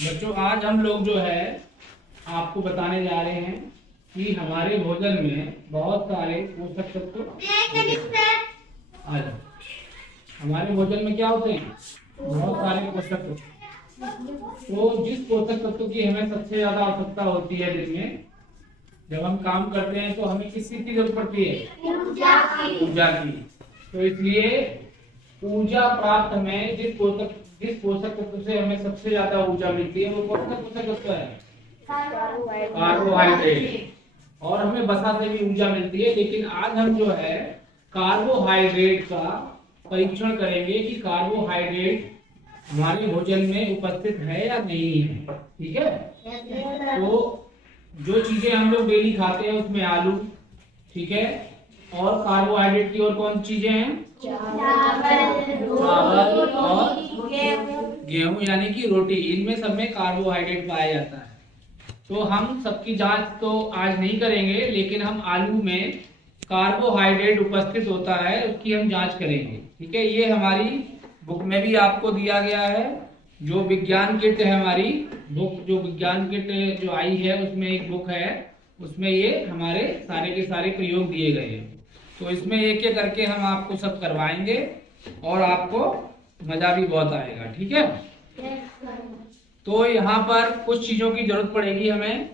बच्चों आज हम लोग जो है आपको बताने जा रहे हैं कि हमारे भोजन में बहुत सारे पोषक तत्व आ जाओ। हमारे भोजन में क्या होते हैं? बहुत सारे पोषक तत्व। तो जिस पोषक तत्व की हमें सबसे ज्यादा आवश्यकता होती है दिन में, जब हम काम करते हैं तो हमें किस चीज की जरूरत पड़ती है? ऊर्जा की। तो इसलिए ऊर्जा प्राप्त हमें जिस पोषक तत्व से हमें सबसे ज्यादा ऊर्जा मिलती है वो कौन सा पोषक तत्व है? कार्बोहाइड्रेट। और हमें वसा से भी ऊर्जा मिलती है, लेकिन आज हम जो है कार्बोहाइड्रेट का परीक्षण करेंगे कि कार्बोहाइड्रेट हमारे भोजन में उपस्थित है या नहीं है। ठीक है? तो जो चीजें हम लोग डेली खाते हैं उसमें आलू, ठीक है, और कार्बोहाइड्रेट की और कौन चीजें हैं? चावल और गेहूं यानी कि रोटी। इनमें सब में कार्बोहाइड्रेट पाया जाता है। तो हम सबकी जांच तो आज नहीं करेंगे, लेकिन हम आलू में कार्बोहाइड्रेट उपस्थित होता है उसकी हम जांच करेंगे। ठीक है? ये हमारी बुक में भी आपको दिया गया है। जो विज्ञान किट है हमारी बुक, जो विज्ञान किट जो आई है उसमें एक बुक है, उसमें ये हमारे सारे के सारे प्रयोग दिए गए हैं। तो इसमें एक एक करके हम आपको सब करवाएंगे और आपको मजा भी बहुत आएगा। ठीक है? तो यहाँ पर कुछ चीजों की जरूरत पड़ेगी हमें।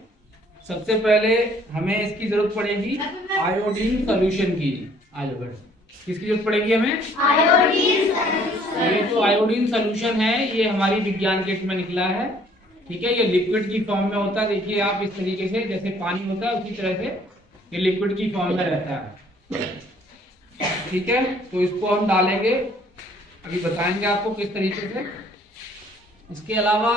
सबसे पहले हमें इसकी जरूरत पड़ेगी आयोडीन सोल्यूशन की। आज किसकी जरूरत पड़ेगी हमें? Iodine solution. ये जो आयोडीन सोल्यूशन है ये हमारी विज्ञान किट में निकला है। ठीक है? ये लिक्विड की फॉर्म में होता है। देखिए आप इस तरीके से, जैसे पानी होता है उसी तरह से ये लिक्विड की फॉर्म में रहता है। ठीक है? तो इसको हम डालेंगे, अभी बताएंगे आपको किस तरीके से। इसके अलावा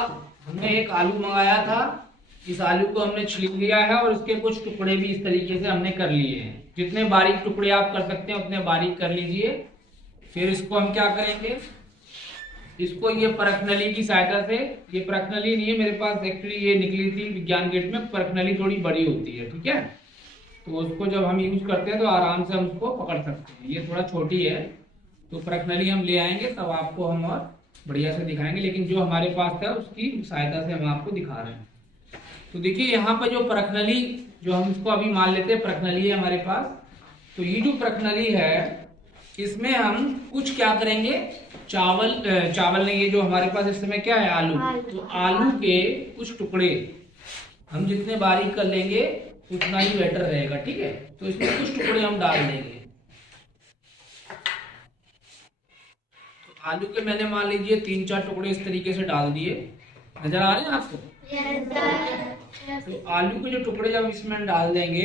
हमने एक आलू मंगाया था, इस आलू को हमने छील लिया है और इसके कुछ टुकड़े भी इस तरीके से हमने कर लिए हैं। जितने बारीक टुकड़े आप कर सकते हैं उतने बारीक कर लीजिए। फिर इसको हम क्या करेंगे, इसको ये परखनली की सहायता से, ये परखनली नहीं है मेरे पास, एक्चुअली ये निकली थी विज्ञान किट में, परखनली थोड़ी बड़ी होती है। ठीक है? तो उसको जब हम यूज करते हैं तो आराम से हम उसको पकड़ सकते हैं। ये थोड़ा छोटी है तो परखनली हम ले आएंगे, तब आपको हम और बढ़िया से दिखाएंगे, लेकिन जो हमारे पास था उसकी सहायता से हम आपको दिखा रहे हैं। तो देखिए यहाँ पर जो परखनली, जो हम इसको अभी मान लेते हैं परखनली है हमारे पास, तो ये जो परखनली है इसमें हम कुछ क्या करेंगे, चावल नहीं, ये जो हमारे पास इस समय क्या है? आलू। तो आलू के कुछ टुकड़े हम जितने बारीक कर लेंगे उतना ही बेटर रहेगा। ठीक है? तो इसमें कुछ टुकड़े हम डाल देंगे। तो आलू के मैंने मान लीजिए 3-4 टुकड़े इस तरीके से डाल दिए। नजर आ रहे हैं आपको? तो आलू के जो टुकड़े जब इसमें डाल देंगे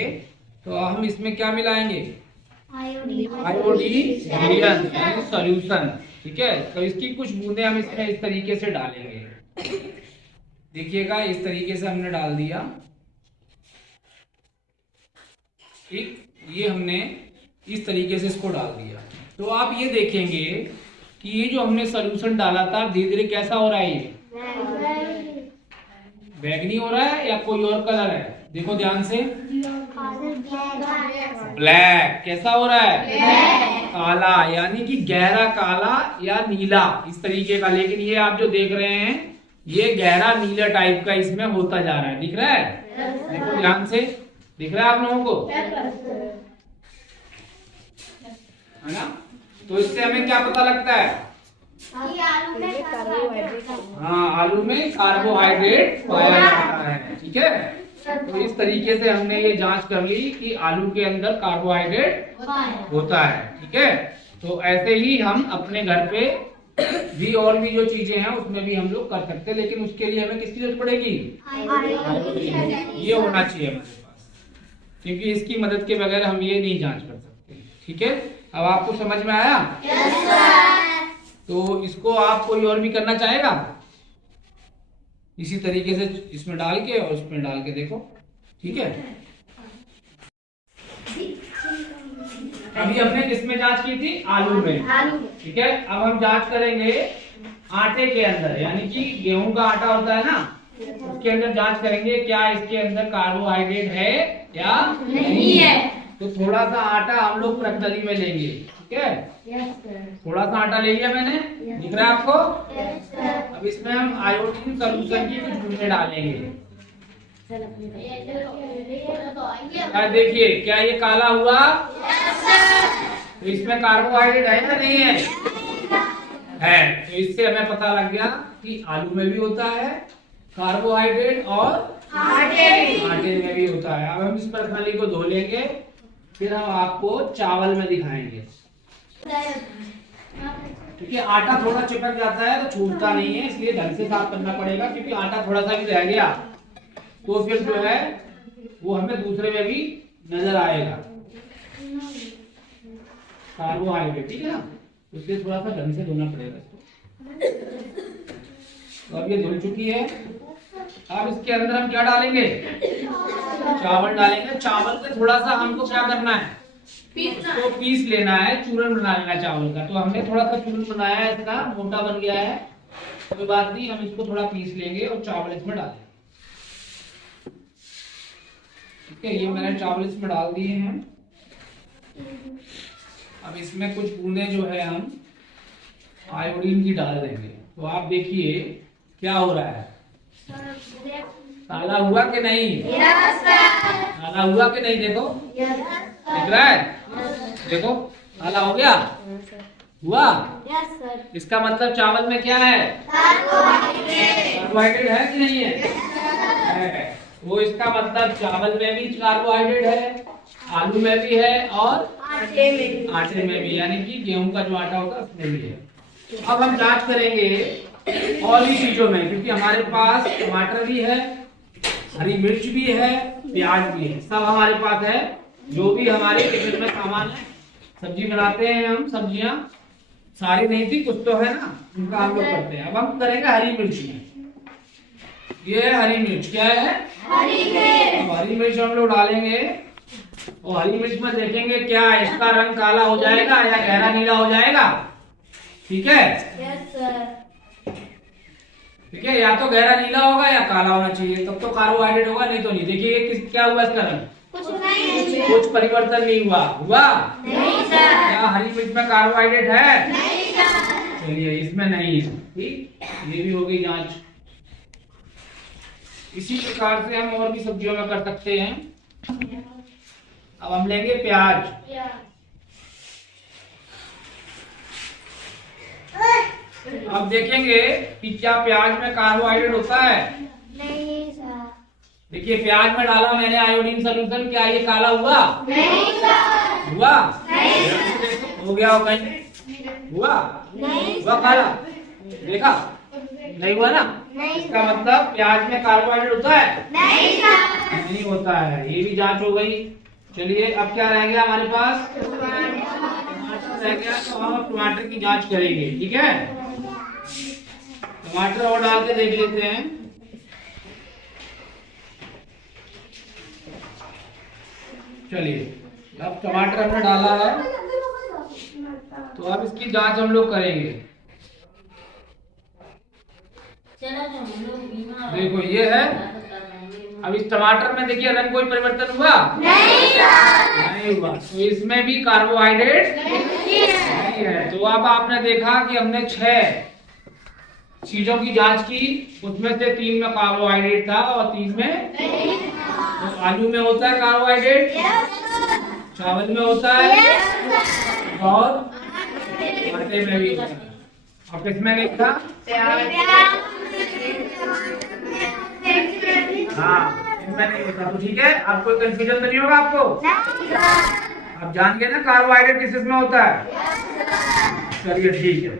तो हम इसमें क्या मिलाएंगे? Iodine solution. ठीक है? तो इसकी कुछ बूंदे हम इसमें इस तरीके से डालेंगे। देखिएगा इस तरीके से हमने डाल दिया। ठीक, ये हमने इस तरीके से इसको डाल दिया। तो आप ये देखेंगे कि ये जो हमने सॉल्यूशन डाला था धीरे धीरे कैसा हो रहा है? ये बैगनी हो रहा है या कोई और कलर है? देखो ध्यान से, ब्लैक। कैसा हो रहा है? काला, यानी कि गहरा काला या नीला इस तरीके का। लेकिन ये आप जो देख रहे हैं ये गहरा नीला टाइप का इसमें होता जा रहा है। दिख रहा है? देखो ध्यान से, दिख रहा है आप लोगों को? है ना? तो इससे हमें क्या पता लगता है? हाँ, आलू में कार्बोहाइड्रेट पाया जाता है। ठीक है? तो इस तरीके से हमने ये जांच कर ली कि आलू के अंदर कार्बोहाइड्रेट होता है। ठीक है? तो ऐसे ही हम अपने घर पे भी और भी जो चीजें हैं उसमें भी हम लोग कर सकते हैं, लेकिन उसके लिए हमें किसकी जरूरत पड़ेगी? ये होना चाहिए हमारे पास, क्योंकि इसकी मदद के बगैर हम ये नहीं जांच कर सकते। ठीक है? अब आपको समझ में आया? तो इसको आप कोई और भी करना चाहेगा इसी तरीके से इसमें डाल के और उसमें डाल के देखो। ठीक है? अभी हमने किसमें जांच की थी? आलू में। ठीक है? अब हम जांच करेंगे आटे के अंदर, यानी कि गेहूं का आटा होता है ना, उसके अंदर जांच करेंगे क्या इसके अंदर कार्बोहाइड्रेट है या नहीं है। तो थोड़ा सा आटा हम लोग परखनली में लेंगे। ठीक है। थोड़ा सा आटा ले लिया मैंने, दिख रहा है आपको। अब इसमें हम आयोडीन सॉल्यूशन की कुछ बूंदें डालेंगे। देखिए क्या ये काला हुआ? तो इसमें कार्बोहाइड्रेट है या नहीं है? तो इससे हमें पता लग गया कि आलू में भी होता है कार्बोहाइड्रेट और आटे में भी होता है। अब हम इस प्रणाली को धो लेंगे, फिर हम आपको चावल में दिखाएंगे। क्योंकि आटा थोड़ा चिपक जाता है तो छूटता नहीं है, इसलिए ढंग से साफ करना पड़ेगा। क्योंकि आटा थोड़ा सा भी रह गया तो फिर जो है वो हमें दूसरे में भी नजर आएगा कार्बोहाइड्रेट, ठीक है ना। उसके थोड़ा सा ढंग से धोना पड़ेगा इसको। तो अब ये धुल चुकी है। अब इसके अंदर हम क्या डालेंगे? चावल डालेंगे। चावल का थोड़ा सा हमको क्या करना है? इसको पीस लेना है, चूरन बना लेना है चावल का। तो हमने थोड़ा सा चूरन बनाया है, इसका मोटा बन गया है, कोई बात नहीं, हम इसको थोड़ा पीस लेंगे और चावल इसमें डालेंगे। ठीक है, ये मैंने चावल इसमें डाल दिए हैं। अब इसमें कुछ बूंदे जो है हम आयोडीन की डाल देंगे। तो आप देखिए क्या हो रहा है, काला हुआ कि नहीं? काला हुआ कि नहीं? देखो दिख रहा है, देखो काला हो गया, हुआ। इसका मतलब चावल में क्या है? कार्बोहाइड्रेट है कि नहीं है? वो इसका मतलब चावल में भी कार्बोहाइड्रेट है, आलू में भी है और आटे में भी, यानी कि गेहूं का जो आटा होता है उसमें भी है। तो अब हम जांच करेंगे और भी चीजों में, क्योंकि हमारे पास टमाटर भी है, हरी मिर्च भी है, प्याज भी है, सब हमारे पास है। जो भी हमारे किचन में सामान है, सब्जी बनाते हैं हम, सब्जियां सारी नहीं थी, कुछ तो है ना, उनका हम लोग करते हैं। अब हम करेंगे हरी मिर्च में। ये है हरी मिर्च, क्या है? हरी मिर्च हम लोग डालेंगे और हरी मिर्च में देखेंगे क्या इसका रंग काला हो जाएगा या गहरा नीला हो जाएगा। ठीक है, ठीक है, या तो गहरा नीला होगा या काला होना चाहिए, तब तो कार्बोहाइड्रेट होगा, नहीं तो नहीं। देखिए क्या हुआ इसका रंग? कुछ परिवर्तन नहीं हुआ। क्या हरी मिर्च में कार्बोहाइड्रेट है? चलिए, इसमें नहीं है। ठीक, ये भी हो गई जांच। इसी प्रकार से हम और भी सब्जियों में कर सकते हैं। अब हम लेंगे प्याज। अब देखेंगे कि क्या प्याज में कार्बोहाइड्रेट होता है? नहीं सर। देखिए प्याज में डाला मैंने आयोडीन सॉल्यूशन, क्या ये काला हुआ? नहीं सर। हुआ? नहीं। हो गया हो कहीं? हुआ? नहीं हुआ काला? देखा नहीं हुआ ना? नहीं। इसका मतलब प्याज में कार्बोहाइड्रेट होता है? नहीं सर। नहीं होता है। ये भी जांच हो गई। चलिए अब क्या रह गया हमारे पास? टमाटर रह गया, तो हम टमाटर की जांच करेंगे। ठीक है, टमाटर और डाल के देख लेते हैं। चलिए, अब टमाटर हमने डाला है, तो अब इसकी जांच हम लोग करेंगे। देखो ये है। अब इस टमाटर में देखिए रंग कोई परिवर्तन हुआ? नहीं हुआ। तो इसमें भी कार्बोहाइड्रेट नहीं है। तो अब आपने देखा कि हमने 6 चीजों की जांच की, उसमें से 3 में कार्बोहाइड्रेट था और 3 में तो आलू में होता है कार्बोहाइड्रेट, चावल में होता है और आटे में भी होता है। और किसमें नहीं था? हाँ, इनमें नहीं होता। तो ठीक है, अब कोई कंफ्यूजन तो नहीं होगा आपको? आप जान गए ना कार्बोहाइड्रेट किस में होता है? चलिए ठीक है।